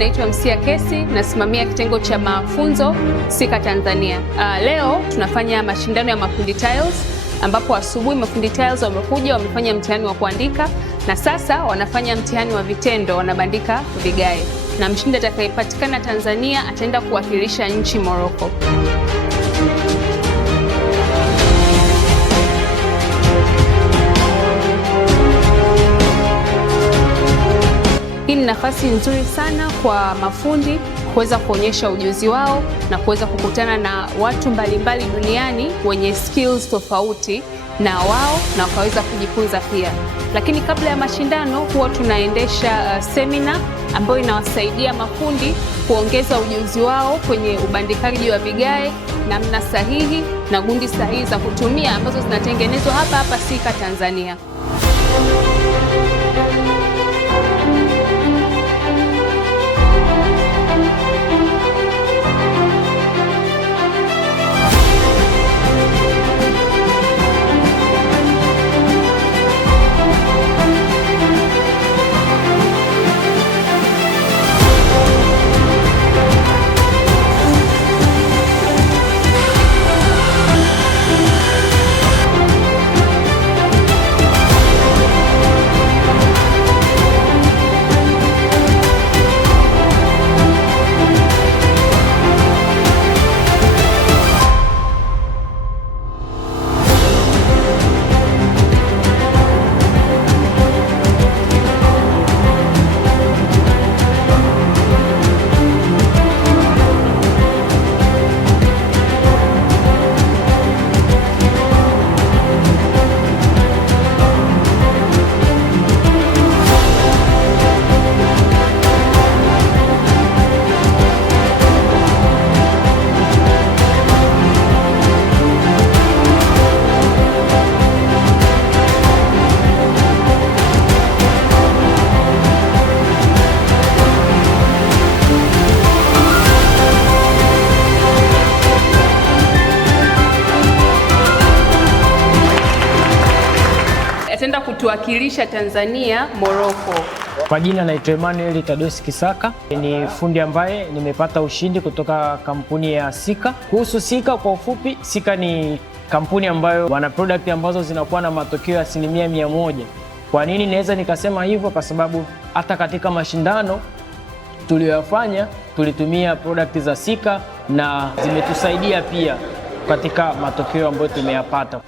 naitwa Msia Kesi, nasimamia kitengo cha mafunzo Sika Tanzania. Leo tunafanya mashindano ya mafundi tiles, ambapo asubuhi mafundi tiles wamekuja wamefanya mtihani wa kuandika na sasa wanafanya mtihani wa vitendo, wanabandika vigae. Na mshindi atakayepatikana Tanzania ataenda kuwakilisha nchi Morocco. Hii ni nafasi nzuri sana kwa mafundi kuweza kuonyesha ujuzi wao na kuweza kukutana na watu mbalimbali duniani wenye skills tofauti na wao na wakaweza kujifunza pia. Lakini kabla ya mashindano huwa tunaendesha semina ambayo inawasaidia mafundi kuongeza ujuzi wao kwenye ubandikaji wa vigae, namna sahihi na gundi sahihi za kutumia ambazo zinatengenezwa hapa hapa Sika Tanzania. Ataenda kutuwakilisha Tanzania Morocco. Kwa jina naitwa Emmanuel Tadeus Kisaka, ni fundi ambaye nimepata ushindi kutoka kampuni ya Sika. Kuhusu Sika kwa ufupi, Sika ni kampuni ambayo wana product ambazo zinakuwa na matokeo ya 100%. Kwa nini naweza nikasema hivyo? Kwa sababu hata katika mashindano tuliyoyafanya tulitumia product za Sika na zimetusaidia pia katika matokeo ambayo tumeyapata.